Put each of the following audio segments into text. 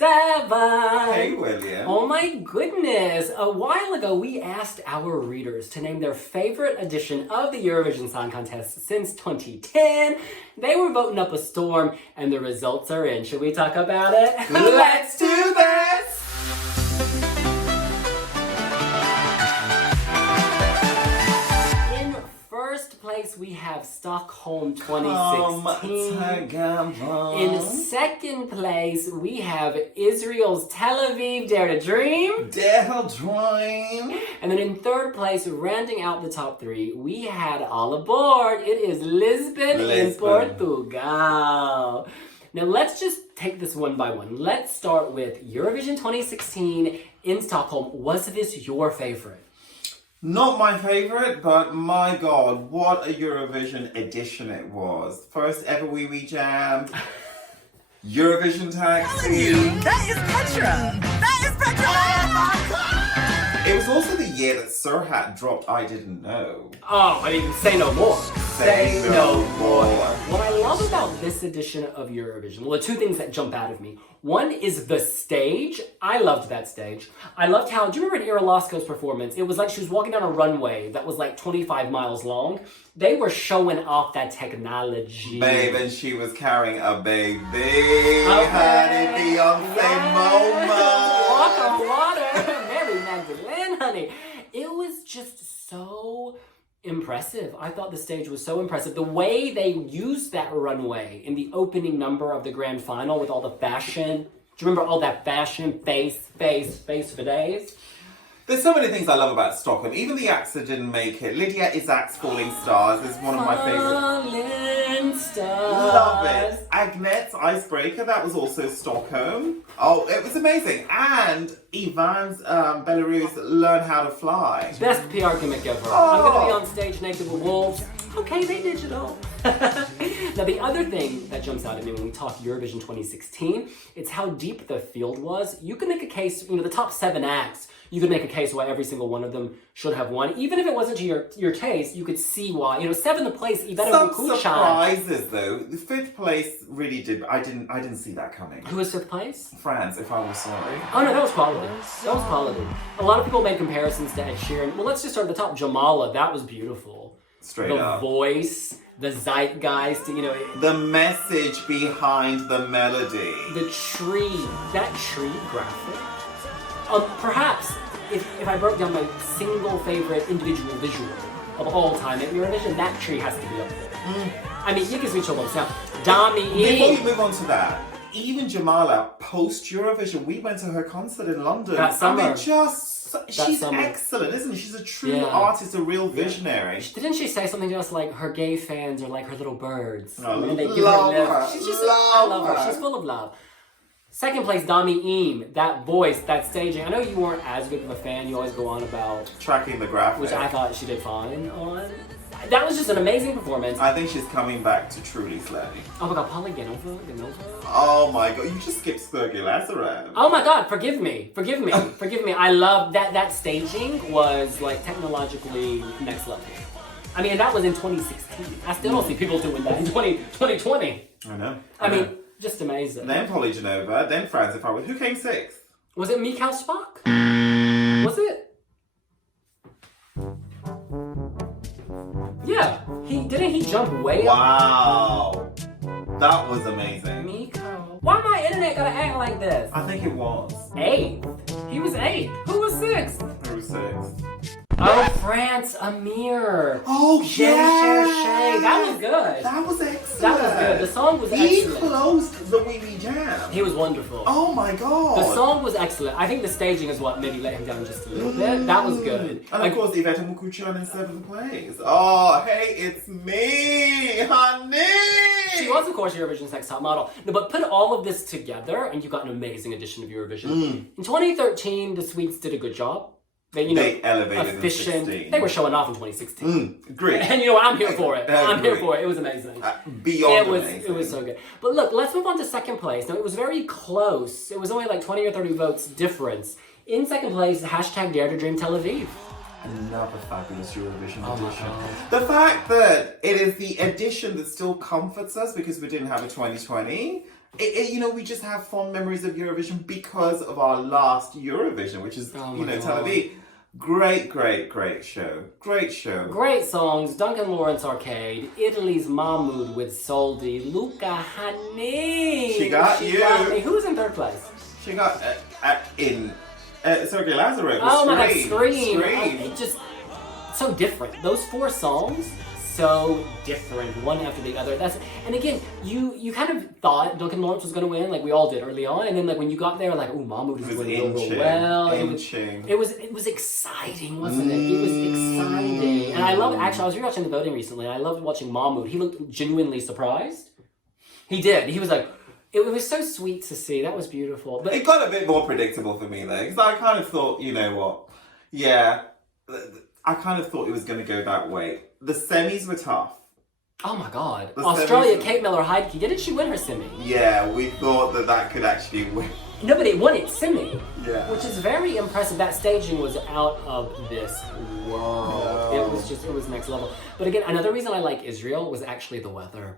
Devon! Hey, William. Oh my goodness! A while ago, we asked our readers to name their favorite edition of the Eurovision Song Contest since 2010. They were voting up a storm, and the results are in. Should we talk about it? Let's do this! In first place, we have Stockholm 2016. In second place, we have Israel's Tel Aviv, Dare to Dream. Dare to Dream. And then in third place, rounding out the top three, we had all aboard. It is Lisbon in Portugal. Now let's just take this one by one. Let's start with Eurovision 2016 in Stockholm. Was this your favorite? Not my favorite, but my God, what a Eurovision edition it was. First ever Wiwibloggs Jam. Eurovision Taxi. That is Petra! That is Petra! Oh my God! It was also the year that Serhat dropped I Didn't Know. Oh, I mean, say no more. Say no more. What I love about this edition of Eurovision, well, the two things that jump out of me. One is the stage. I loved that stage. I loved how, do you remember in Ira Lasko's performance? It was like she was walking down a runway that was like 25 miles long. They were showing off that technology. Babe, and she was carrying a baby. Honey, Beyonce moment. Walk on water. Mary Magdalene, honey. It was just so impressive. I thought the stage was so impressive. The way they used that runway in the opening number of the grand final with all the fashion. Do you remember all that fashion? Face for days? There's so many things I love about Stockholm. Even the acts that didn't make it. Lydia Isaac's Falling Stars is one of my favorites. Falling Stars. Love it. Agnet's Icebreaker, that was also Stockholm. Oh, it was amazing. And Ivan's Belarus Learn How to Fly. Best PR gimmick ever. I'm going to be on stage naked with wolves. Okay, they digital. Now, the other thing that jumps out at me when we talk Eurovision 2016, it's how deep the field was. You can make a case, the top 7 acts, you could make a case why every single one of them should have won. Even if it wasn't to your taste, you could see why. 7th place, Iveta Some Vukuchan. surprises though. The 5th place really did. I didn't see that coming. Who was 5th place? France, if I was sorry. Oh no, that was quality. That was quality. A lot of people made comparisons to Ed Sheeran. Well, let's just start at the top. Jamala, that was beautiful. Straight up. The voice, the zeitgeist, The message behind the melody. the tree, that tree graphic. Perhaps, if I broke down my single favorite individual visual of all time at Eurovision, that tree has to be up there. I mean, you can switch over. Now, Dami Before we move on to that, even Jamala, post-Eurovision, we went to her concert in London. That summer. I mean, she's excellent, isn't she? She's a true artist, a real visionary. Didn't she say something to us like her gay fans are like her little birds? Oh, and they give love her her. love. She's just, I love her. She's full of love. Second place, Dami Eam. That voice, that staging. I know you weren't as big of a fan. You always go on about Tracking the graphic. which I thought she did fine on. That was just an amazing performance. I think she's coming back to truly slay. Oh my God, Paula Ganova. Oh my God, you just skipped Sergei Lazarev. Oh my God, forgive me. I love that staging was like technologically next level. I mean, that was in 2016. I still don't see people doing that in 2020. I know. I mean, just amazing. Then Polygenova, then France. Who came 6th? Was it Mikhail Spock? Was it? Yeah. Didn't he jump way up? Wow. That was amazing. Mikhail. Why my internet gotta act like this? I think it was. 8th. He was 8th. Who was 6th? Who was 6th? Oh, France, Amir. Oh, yeah. That was good. That was excellent. That was good. The song was He excellent. closed the Wiwibloggs Jam. He was wonderful. Oh my God. The song was excellent. I think the staging is what maybe let him down just a little bit. That was good. And of course, Iveta Vukuchan in 7th place. Oh, hey, it's me, honey. She was, of course, Eurovision's Next Top Model. No, but put all of this together, and you got an amazing edition of Eurovision. In 2013, the Swedes did a good job. They elevated efficient. in 16. They were showing off in 2016. Great. And I'm here for it. I'm here for it. It was amazing. Beyond amazing. It was so good. But look, let's move on to second place. Now, it was very close. It was only like 20 or 30 votes difference. In second place, hashtag Dare to Dream Tel Aviv. Another fabulous Eurovision Oh my edition. God. The fact that it is the edition that still comforts us because we didn't have a 2020. we just have fond memories of Eurovision because of our last Eurovision, which is, Oh my Tel God. Aviv. Great show. Great show. Great songs, Duncan Lawrence Arcade, Italy's Mahmood with Soldi, Luca Hani. She got you. Me. Who was in third place? She got Sergei Lazarev. Oh my God, Scream. It just, so different. Those 4 songs, so different, one after the other. And again, you kind of thought Duncan Lawrence was going to win, like we all did early on, and then like when you got there, like, oh, Mahmood is going to go real well. It was exciting, wasn't it? It was exciting. And I was rewatching the voting recently, and I loved watching Mahmood. He looked genuinely surprised. He did. He was like, it was so sweet to see. That was beautiful. But It got a bit more predictable for me though, because I kind of thought, you know what? Yeah, I kind of thought it was going to go that way. The semis were tough. oh my God, The Australia, semis- Kate Miller-Heidke, didn't she win her semi? Yeah, we thought that could actually win. No, but it won its semi, Yeah. which is very impressive. That staging was out of this world. No. It was next level. But again, another reason I like Israel was actually the weather.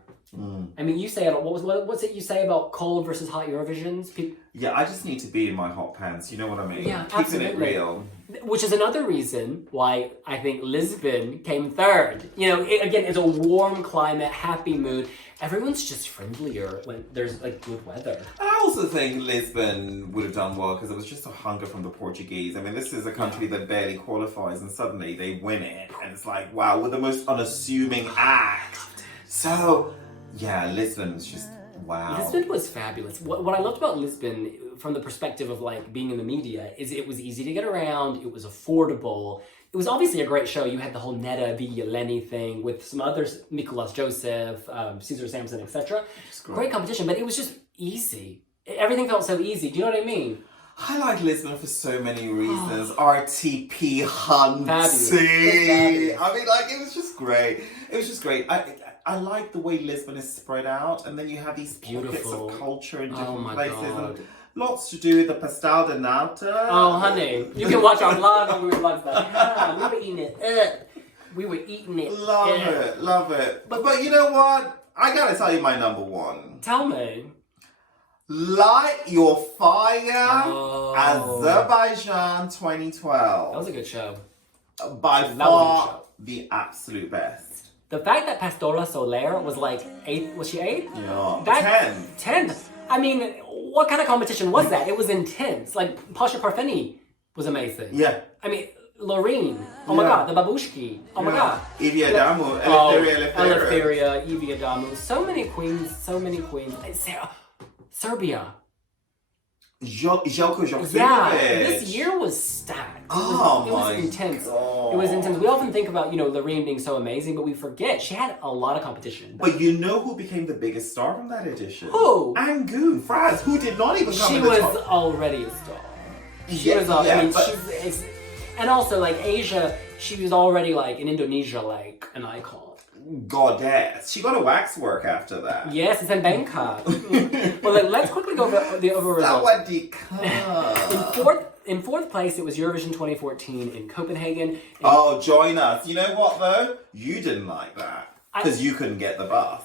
I mean, you say what's it you say about cold versus hot Eurovisions? Yeah, I just need to be in my hot pants. You know what I mean? Yeah, Keeping it absolutely. real. Which is another reason why I think Lisbon came third. Again, it's a warm climate, happy mood. Everyone's just friendlier when there's like good weather. I also think Lisbon would have done well because it was just a hunger from the Portuguese. I mean, this is a country that barely qualifies and suddenly they win it. And it's like, wow, with the most unassuming act. So, yeah, Lisbon was just, wow. Lisbon was fabulous. What I loved about Lisbon, from the perspective of like being in the media, is it was easy to get around. It was affordable. It was obviously a great show. You had the whole Netta Vigieleni thing with some others, Mikolas Joseph, Caesar Samson, etc. Great competition, but it was just easy. Everything felt so easy. Do you know what I mean? I like Lisbon for so many reasons. RTP Hunty. Fabulous. I mean, like, it was just great. It was just great. I like the way Lisbon is spread out, and then you have these pockets Beautiful. of culture in different Oh my places. God. And lots to do with the pastel de nata. Oh, honey, you can watch our vlog on Wiwibloggs.com. We were eating it up. We were eating it Love it. But you know what? I gotta tell you my number one. Tell me. Light Your Fire, Oh. Azerbaijan 2012. That was a good show. By was a good far show. the absolute best. The fact that Pastora Soler was like 8th, was she 8th? Yeah. That- 10. 10th. I mean, what kind of competition was that? It was intense. Like, Pasha Parfeni was amazing. Yeah. I mean, Loreen. Oh my Yeah. God, the Babushki. Oh my God. Evie Adamu, Oh, Eleftheria. Eleftheria, Evie Adamu. So many queens. Serbia. Jelko Joksimovic. Yeah, this year was stacked. It was intense. God. It was intense. We often think about, Loreen being so amazing, but we forget she had a lot of competition. But you know who became the biggest star from that edition? Who? Angoon, Fraz, who did not even come She in the was top. already a star. But- And also, like, Asia, she was already, like, in Indonesia, like, an icon. Goddess. She got a waxwork after that. Yes, it's in Bangkok. Well, let's quickly go over the overall results. Sawadee-ka. In fourth place, it was Eurovision 2014 in Copenhagen. Oh, join us. You know what, though? You didn't like that. Because you couldn't get the bus.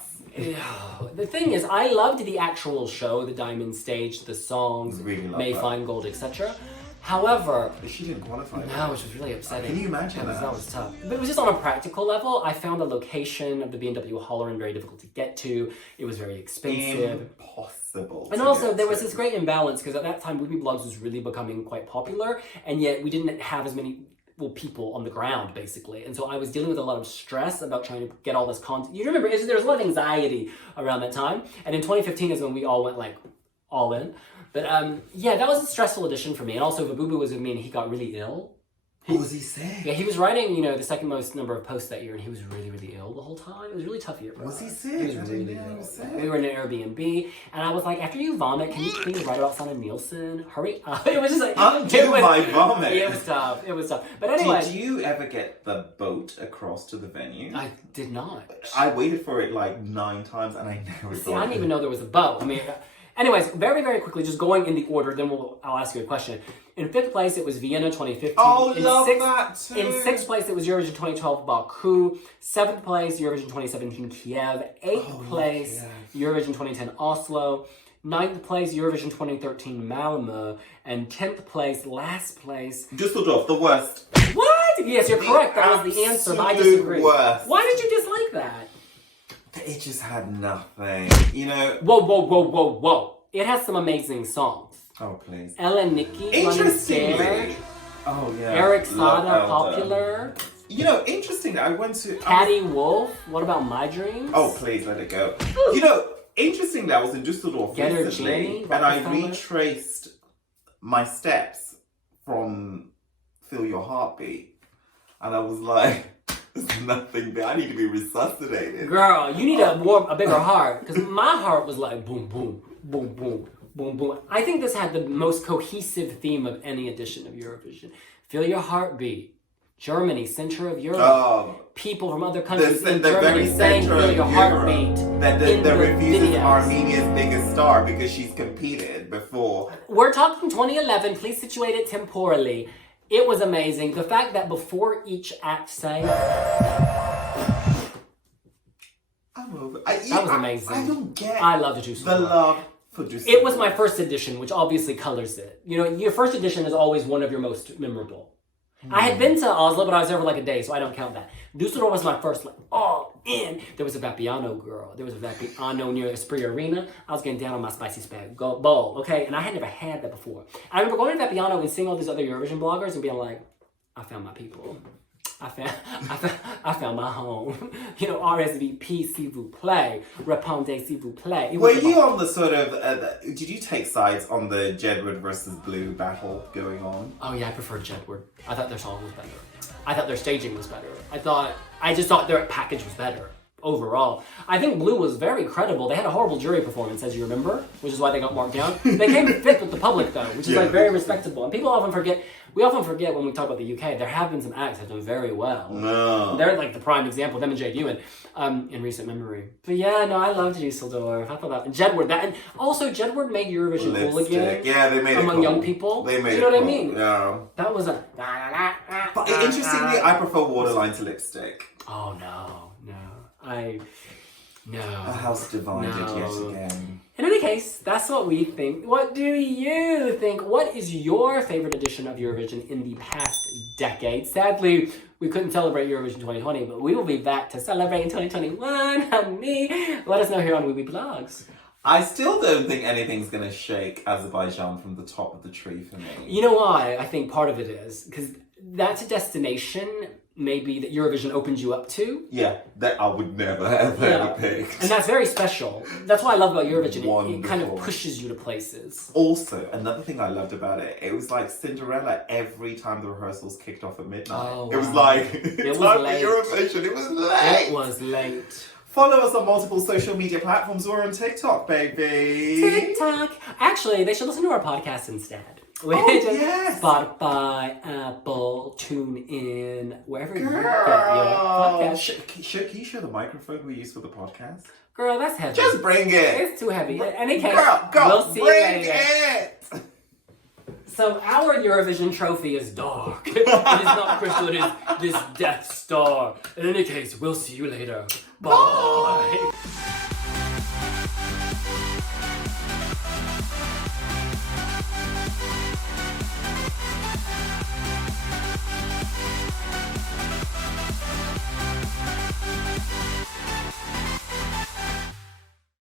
The thing is, I loved the actual show, the Diamond Stage, the songs, Really loved May that. Find Gold, etc. However, But she didn't qualify. no, which was really upsetting. Can you imagine That that? was tough. But it was just on a practical level. I found the location of the B&W Holleran very difficult to get to. It was very expensive. Impossible. And to also, get there was to. this great imbalance because at that time, Wiwibloggs was really becoming quite popular, and yet we didn't have as many people on the ground, basically. And so I was dealing with a lot of stress about trying to get all this content. You remember, there was a lot of anxiety around that time. And in 2015 is when we all went, like, all in. But, yeah, that was a stressful edition for me. And also, Vabubu was with me, and he got really ill. What was he saying? Yeah, he was writing, the second most number of posts that year, and he was really, really ill the whole time. It was a really tough year for us. Was he sick? He was I didn't really know he ill. was sick. We were in an Airbnb, and I was like, after you vomit, can you please write about Sana Nielsen? Hurry up. It was just like... Undo my vomit. It was tough. It was tough. But anyway... Did you ever get the boat across to the venue? I did not. I waited for it like 9 times and I never See, saw I it. didn't even know there was a boat. I mean... Anyways, very, very quickly, just going in the order, then I'll ask you a question. In 5th place, it was Vienna 2015. Oh, in love sixth, that too. In 6th place, it was Eurovision 2012 Baku. 7th place, Eurovision 2017 Kiev. 8th place, Eurovision 2010 Oslo. 9th place, Eurovision 2013 Malmö, and 10th place, last place. Düsseldorf, the worst. What? Yes, you're correct. That was the answer, but I disagree. Worst. Why did you dislike that? It just had nothing. You know. Whoa. It has some amazing songs. Oh, please. Ella and Nikki, Interestingly. Oh, yeah. Eric Sada, Love Elder. popular. You know, interestingly, I went to... Patty Wolf, what about My Dreams? Oh, please, let it go. You know, interestingly, I was in Düsseldorf Getter recently, Jenny, and I Rockefeller. retraced my steps from Feel Your Heartbeat. And I was like, there's nothing there. I need to be resuscitated. Girl, you need a bigger heart, because my heart was like boom, boom, boom, boom, boom, boom. I think this had the most cohesive theme of any edition of Eurovision. Feel Your Heartbeat. Germany, center of Europe. People from other countries in the very Germany saying center Feel of Your Heartbeat. That in the refuses videos. Armenia's biggest star because she's competed before. We're talking 2011, please situate it temporally. It was amazing. The fact that before each act sang... That was amazing. I don't get I love Düsseldorf. the love for Düsseldorf. It was my first edition, which obviously colors it. You know, your first edition is always one of your most memorable. I had been to Oslo, but I was there for like a day, so I don't count that. Düsseldorf was my first, like, all in. There was a Vapiano girl. There was a Vapiano near Esprit Arena. I was getting down on my spicy spag bowl, okay? And I had never had that before. I remember going to Vapiano and seeing all these other Eurovision bloggers and being like, I found my people. I found my home. You know, RSVP, s'il vous plaît. Répondez, s'il vous plaît. Were you on the sort of, did you take sides on the Jedward versus Blue battle going on? Oh yeah, I prefer Jedward. I thought their song was better. I thought their staging was better. I just thought their package was better overall. I think Blue was very credible. They had a horrible jury performance, as you remember, which is why they got marked down. They came fifth with the public though, which is like very respectable. And people often forget, we often forget when we talk about the UK, there have been some acts that have done very well. No. They're like the prime example, them and Jade Ewan, in recent memory. But yeah, no, I loved Düsseldorf. I thought that, and Jedward, and also Jedward made Eurovision cool again. Yeah, they made it among cool. young people. They made Do it you know what cool. I mean? Yeah. That was a... But interestingly, I prefer Waterline to Lipstick. Oh no. No. A house divided yet again. In any case, that's what we think. What do you think? What is your favorite edition of Eurovision in the past decade? Sadly, we couldn't celebrate Eurovision 2020, but we will be back to celebrate in 2021, honey. Let us know here on Wiwibloggs. I still don't think anything's going to shake Azerbaijan from the top of the tree for me. You know why? I think part of it is because that's a destination maybe that Eurovision opens you up to. Yeah, that I would never have ever picked. And that's very special. That's what I love about Eurovision. It kind of Wonderful. pushes you to places. Also, another thing I loved about it, it was like Cinderella every time the rehearsals kicked off at midnight. Oh, It was wow. like, It it's was time late. for Eurovision, it was late. It was late. Follow us on multiple social media platforms. We're on TikTok, baby. TikTok. Actually, they should listen to our podcast instead. Which is yes. Spotify, Apple, TuneIn, wherever you get your Girl. podcast. Can you show the microphone we use for the podcast? Girl, that's heavy. Just bring it. It's too heavy. In any case, Girl, we'll see you bring later. it. So our Eurovision trophy is dark. It is not crystal, it is this Death Star. In any case, we'll see you later. Bye.